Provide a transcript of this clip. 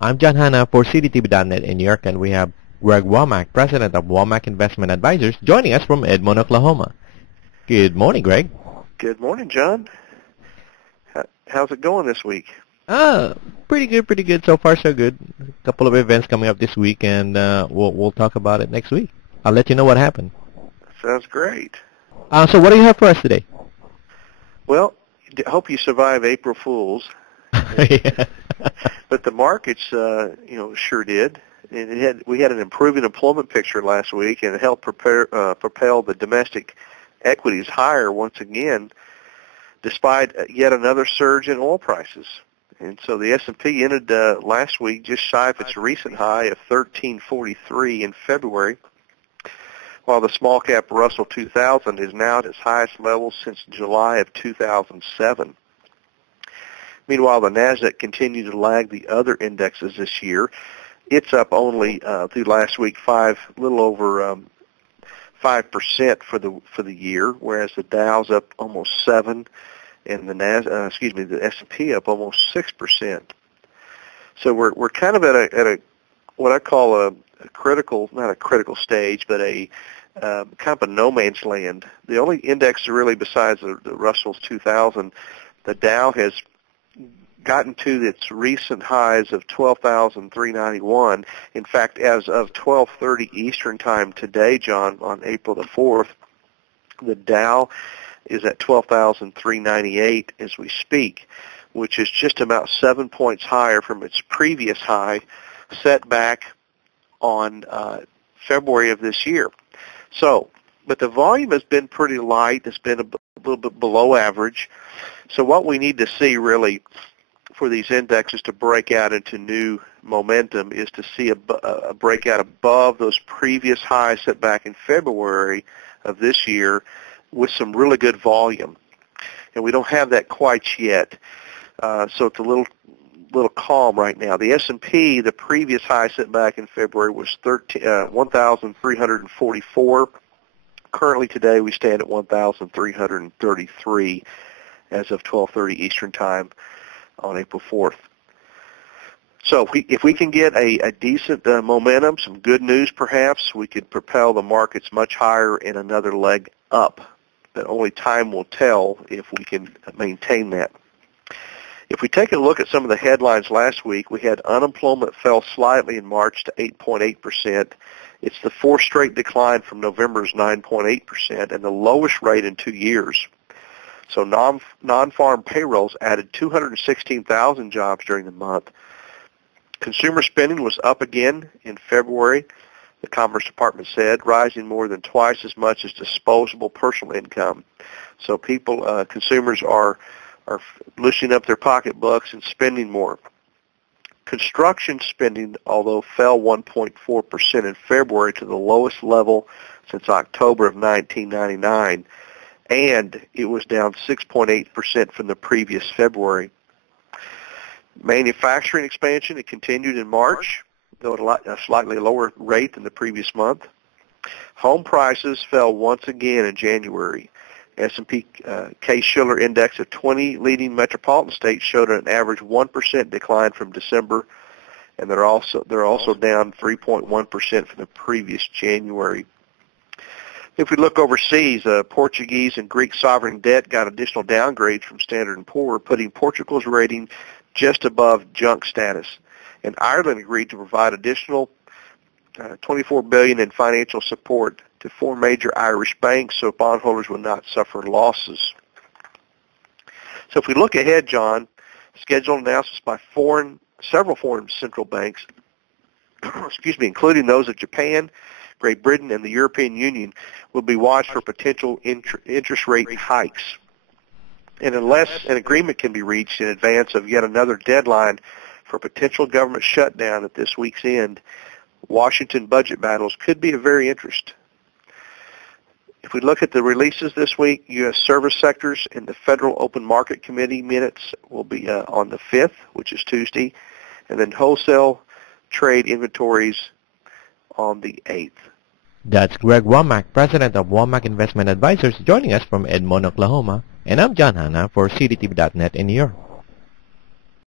I'm John Hanna for CDTV.net in New York, and we have Greg Womack, President of Womack Investment Advisors, joining us from Edmond, Oklahoma. Good morning, Greg. Good morning, John. How's it going this week? Pretty good. So far, so good. A couple of events coming up this week, and we'll talk about it next week. I'll let you know what happened. Sounds great. So what do you have for us today? Well, I hope you survive April Fools. Yeah. But the markets, sure did. And we had an improving employment picture last week, and it helped propel the domestic equities higher once again, despite yet another surge in oil prices. And so the S&P ended last week just shy of its recent high of 1343 in February, while the small cap Russell 2000 is now at its highest level since July of 2007. Meanwhile, the NASDAQ continued to lag the other indexes this year. It's up only through last week a little over 5% for the year, whereas the Dow's up almost 7%, and the S&P up almost 6%. So we're kind of at a what I call a critical, not a critical stage, but a kind of a no man's land. The only index really besides the Russell's 2000, the Dow has gotten to its recent highs of 12,391. In fact, as of 12:30 Eastern Time today, John, on April the 4th, the Dow is at 12,398 as we speak, which is just about 7 points higher from its previous high set back on February of this year. So, but the volume has been pretty light. It's been a little bit below average. So what we need to see really for these indexes to break out into new momentum is to see a breakout above those previous highs set back in February of this year with some really good volume. And we don't have that quite yet. So it's a little calm right now. The S&P, the previous high set back in February was 1,344. Currently today we stand at 1,333 as of 12:30 Eastern Time on April 4th. So if we can get a decent momentum, some good news perhaps, we could propel the markets much higher in another leg up. But only time will tell if we can maintain that. If we take a look at some of the headlines last week, we had unemployment fell slightly in March to 8.8%. It's the fourth straight decline from November's 9.8% and the lowest rate in 2 years. So non-farm payrolls added 216,000 jobs during the month. Consumer spending was up again in February, the Commerce Department said, rising more than twice as much as disposable personal income. So consumers are loosening up their pocketbooks and spending more. Construction spending, although fell 1.4% in February to the lowest level since October of 1999, and it was down 6.8% from the previous February. Manufacturing expansion, it continued in March, though at a slightly lower rate than the previous month. Home prices fell once again in January. S&P Case-Shiller index of 20 leading metropolitan states showed an average 1% decline from December, and they're also down 3.1% from the previous January. If we look overseas, Portuguese and Greek sovereign debt got additional downgrades from Standard & Poor's, putting Portugal's rating just above junk status. And Ireland agreed to provide additional $24 billion in financial support to 4 major Irish banks so bondholders will not suffer losses. So if we look ahead, John, scheduled announcements by several foreign central banks, including those of Japan, Great Britain, and the European Union, will be watched for potential interest rate hikes. And unless an agreement can be reached in advance of yet another deadline for potential government shutdown at this week's end, Washington budget battles could be of very interest. If we look at the releases this week, U.S. service sectors and the Federal Open Market Committee minutes will be on the 5th, which is Tuesday, and then wholesale trade inventories on the 8th. That's Greg Womack, President of Womack Investment Advisors, joining us from Edmond, Oklahoma. And I'm John Hanna for CDTV.net in New York.